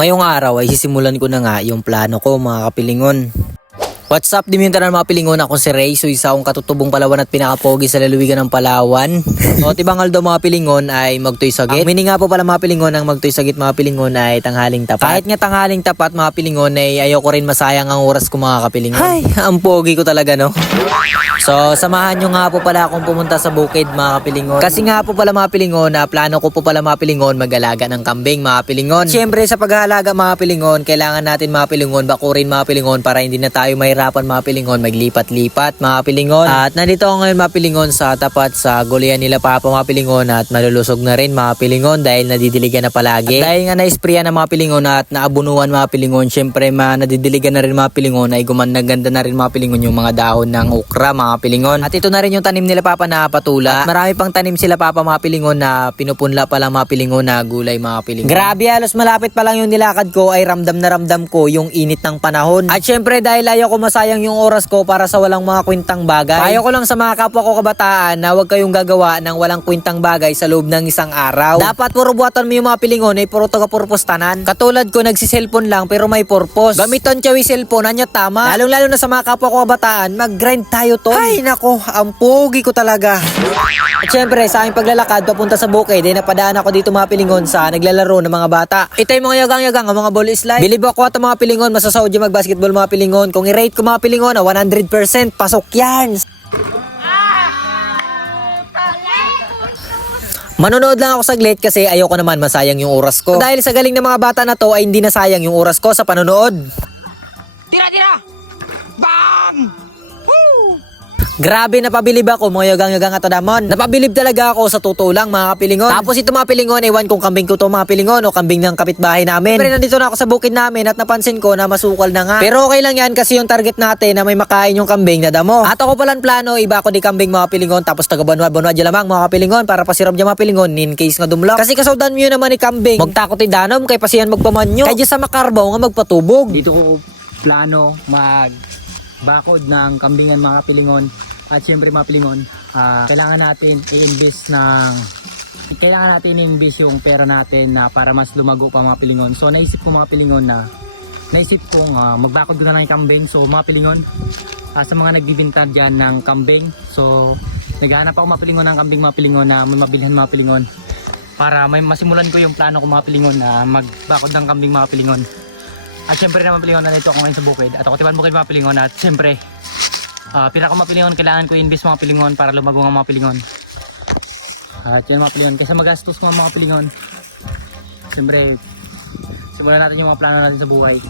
Ngayong araw ay sisimulan ko na nga yung plano ko mga kapilingon. What's up, dimintaran mga pilingon, ako si Ray. So isa akong katutubong Palawan at pinakapogi sa lalawigan ng Palawan. O tibangal daw mga pilingon ay magtoy sagit. Ang meaning nga po pala mga pilingon ang magtoy sagit mga pilingon ay tanghaling tapat. Kahit nga tanghaling tapat mga pilingon ay ayoko rin masayang ang oras ko mga kapilingon. Ay, ang pogi ko talaga no. So samahan nyo nga po pala akong pumunta sa bukid mga kapilingon. Kasi nga po pala mga pilingon na plano ko po pala mga pilingon mag-alaga ng kambing mga pilingon. Siyempre sa pag-aalaga mga pilingon, kailangan natin mga pilingon bakurin mga pilingon para hindi na tayo mahirapan mga pilingon maglipat-lipat mga pilingon. At nandito ako ngayon mga pilingon sa tapat sa gulyan nila Papa mga pilingon at malulusog na rin mga pilingon dahil nadidiligan na palagi. At dahil nga na-sprayan na mga pilingon at naabunuan mga pilingon, syempre nadidiligan na rin mga pilingon ay gumanda-ganda na rin mga pilingon yung mga dahon ng okra mga pilingon. At ito na rin yung tanim nila Papa na patula. At marami pang tanim sila Papa mga pilingon na pinupunla pa lang mga pilingon na gulay mga pilingon. Grabe, halos malapit pa lang yung nilakad ko ay ramdam na ramdam ko yung init ng panahon. At syempre dahil ayaw ko masayang yung oras ko para sa walang mga kwentang bagay. Payo ko lang sa mga kapwa ko kabataan na huwag kayong gagawa ng walang kwentang bagay sa loob ng isang araw. Dapat puro buhatan mo yung mga pilingon ay puro taga-purpose tanan. Katulad ko nagsiselfon lang pero may purpose. Gamiton tiyawi cellphone anya tama. Lalong-lalo na sa mga kapwa ko kabataan, mag-grind tayo to. Ay nako, ang pogi ko talaga. At syempre sa aking paglalakad papunta sa bukid ay napadaan ako dito mga pilingon sa naglalaro ng mga bata. Ito yung mga yagang-yagang ang mga ball slide. Bilib ako at mga pilingon masasaw dyan mag-basketball mga pilingon. Kung i-rate ko mga pilingon na 100% pasok yan. Manonood lang ako saglit kasi ayoko naman masayang yung oras ko. Dahil sa galing ng mga bata na to ay hindi na sayang yung oras ko sa panonood. Tira! Bang! Grabe, napabilib ako mga yagang-yagang at damon. Napabilib talaga ako sa totoo lang mga kapilingon. Tapos ito mga pilingon, ewan kung kambing ko to mga pilingon o kambing ng kapitbahay namin. Pero nandito na ako sa bukid namin at napansin ko na masukal na nga. Pero okay lang yan kasi yung target natin na may makain yung kambing na damo. At ako palang plano, iba ako di kambing mga pilingon tapos taga-banwa-banwa dyan lamang mga kapilingon para pasiram dyan mga pilingon in case nga dumlok. Kasi kasawdan mo yun naman ni kambing. Magtakot danom kay pasiyan magpamanyo. Kaya dyan sa makarbaw nga magpatubog. Dito ko plano magbakod ng kambingan mga kapilingon. At syempre mga pilingon, kailangan natin i-invest yung pera natin na para mas lumago pa mga pilingon. So naisip kong magbakod ko na lang yung kambing. So mga pilingon, sa mga nagbibinta dyan ng kambing, so naghahanap ako mga pilingon ng kambing mga pilingon na may mabilhan mga pilingon para may masimulan ko yung plano ko mga pilingon na magbakod ng kambing mga pilingon. At syempre naman pilingon, nandito ako ngayon sa bukid at ako tiban bukid mga pilingon at syempre pira ko mga pilingon, kailangan ko invest mga pilingon para lumago ng mga pilingon. At yun mga pilingon, kaysa magastos ko mga pilingon, siyempre simulan natin yung mga plano natin sa buhay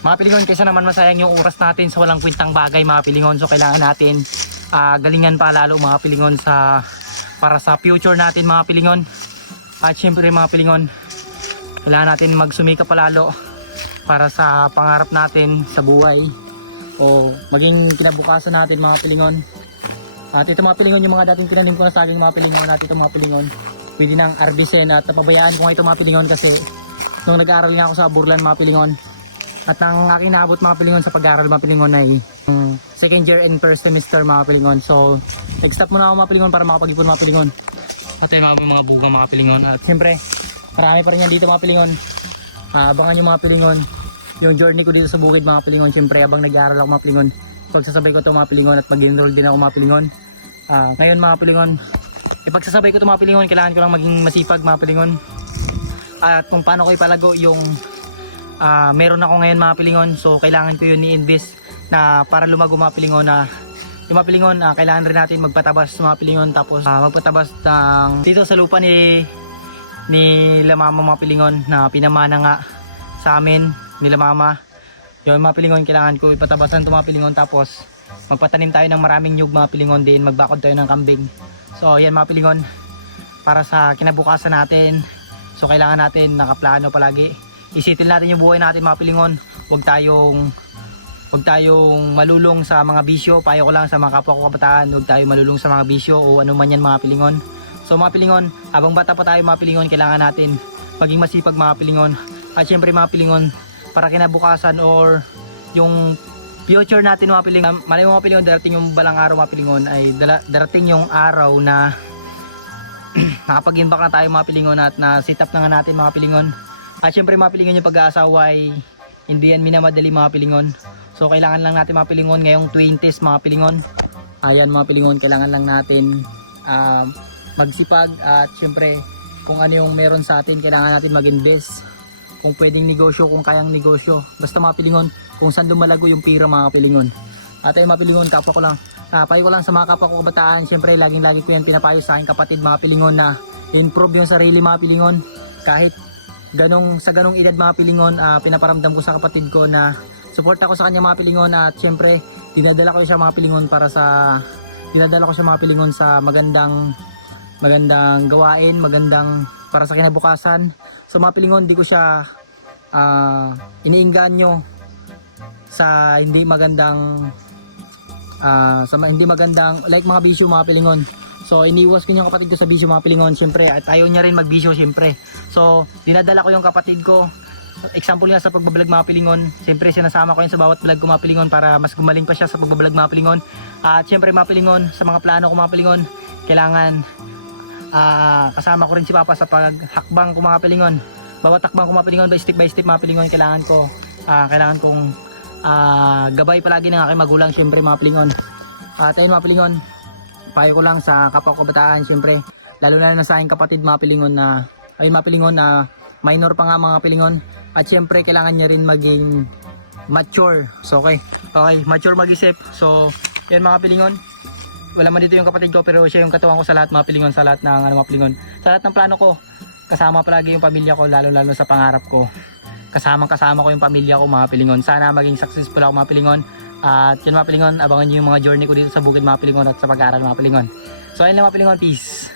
mga pilingon, kaysa naman masayang yung oras natin sa walang kwentang bagay mga pilingon. So kailangan natin galingan pa lalo mga pilingon para sa future natin mga pilingon. At syempre mga pilingon, kailangan natin magsumika pa lalo para sa pangarap natin sa buhay o maging kinabukasan natin mga pilingon. At ito mga pilingon, yung mga dating tinanim ko na saging mga pilingon, at ito mga pilingon pwede nang arbisen at napabayaan ko ito mga pilingon kasi nung nag-aaral na ako sa Burlan mga pilingon at ang aking naabot mga pilingon sa pag-aaral mga pilingon ay second year and first semester mga pilingon. So nag-stop muna ako mga pilingon para makapag-ipon mga pilingon. At yun mga bugang mga pilingon. At siyempre marami pa rin yan dito mga pilingon. Abangan yung mga pilingon yung journey ko dito sa bukid mga pilingon. Siyempre abang nag-aaral ako mga pilingon, pagsasabay ko ito mga pilingon at mag-enroll din ako mga pilingon. Ngayon mga pilingon, ipagsasabay ko ito mga pilingon, kailangan ko lang maging masipag mga pilingon. At kung paano ko ipalago yung meron ako ngayon mga pilingon, so kailangan ko yun i-invest na para lumago mga pilingon. Yung mga pilingon, kailangan rin natin magpatabas mga pilingon, tapos magpatabas ng dito sa lupa ni mama mga pilingon na pinamana nga sa amin nila mama. Yung mga pilingon, kailangan ko ipatabasan ito mga pilingon, tapos magpatanim tayo ng maraming nyug mga pilingon, din magbakod tayo ng kambing. So yan mga pilingon, para sa kinabukasan natin, so kailangan natin nakaplano palagi. Isitin natin yung buhay natin mga pilingon. Huwag tayong malulong sa mga bisyo. Payo ko lang sa mga kapwa ko kabataan, huwag tayong malulong sa mga bisyo o ano man yan mga pilingon. So mga pilingon, habang bata pa tayo mga pilingon, kailangan natin maging masipag mga pilingon. At syempre mga pilingon, para kinabukasan or yung future natin mga pilingon, malay mo mga pilingon, darating yung balang araw mga pilingon ay darating yung araw na nakapag-imbak na tayo mga pilingon at na sit up na nga natin mga pilingon. At syempre mga pilingon, yung pag-aasawa ay hindi yan minamadali mga pilingon. So kailangan lang natin mga pilingon ngayong 20s mga pilingon. Ayan mga pilingon, kailangan lang natin magsipag at syempre kung ano yung meron sa atin, kailangan natin mag-invest. Kung pwedeng negosyo, kung kayang negosyo. Basta mga pilingon, kung saan lumalago yung pira mga pilingon. At ayun mga pilingon, kapwa ko lang. Payo ko lang sa mga kapwa ko kabataan, syempre laging-lagi ko yan pinapayo sa aking kapatid mga pilingon na improve yung sarili mga pilingon. Kahit sa ganong edad mga pilingon, pinaparamdam ko sa kapatid ko na support ako sa kanya mga pilingon at syempre dinadala ko siya mga pilingon sa magandang gawain, magandang para sa kinabukasan. So mga pilingon, di ko siya iniinganyo sa hindi magandang like mga bisyo mga pilingon. So iniwas ko yung kapatid ko sa bisyo mga pilingon syempre, at ayaw niya rin magbisyo syempre. So dinadala ko yung kapatid ko. Example nga sa pagbablog mga pilingon, syempre sinasama ko yun sa bawat vlog ko mga pilingon para mas gumaling pa siya sa pagbablog mga pilingon. At syempre mga pilingon, sa mga plano ko mga pilingon, kailangan kasama ko rin si Papa sa paghakbang ko mga pilingon. Bawat hakbang ko mga pilingon, by step mga pilingon, kailangan kong gabay palagi ng aking magulang syempre mga pilingon. At ayun mga pilingon, payo ko lang sa kapwa ko kabataan syempre, lalo na sa aking kapatid mga pilingon na minor pa nga mga pilingon. At syempre kailangan niya rin maging mature. So okay, mature mag-isip. So yan mga pilingon, wala man dito yung kapatid ko pero siya yung katuwang ko sa lahat mga pilingon, sa lahat ng mga pilingon, sa lahat ng plano ko. Kasama palagi yung pamilya ko, lalo sa pangarap ko. Kasama ko yung pamilya ko mga pilingon. Sana maging successful ako mga pilingon. At yun mga pilingon, abangan nyo yung mga journey ko dito sa bukid mga pilingon at sa pag-aaral mga pilingon. So ayun lang mga pilingon, peace.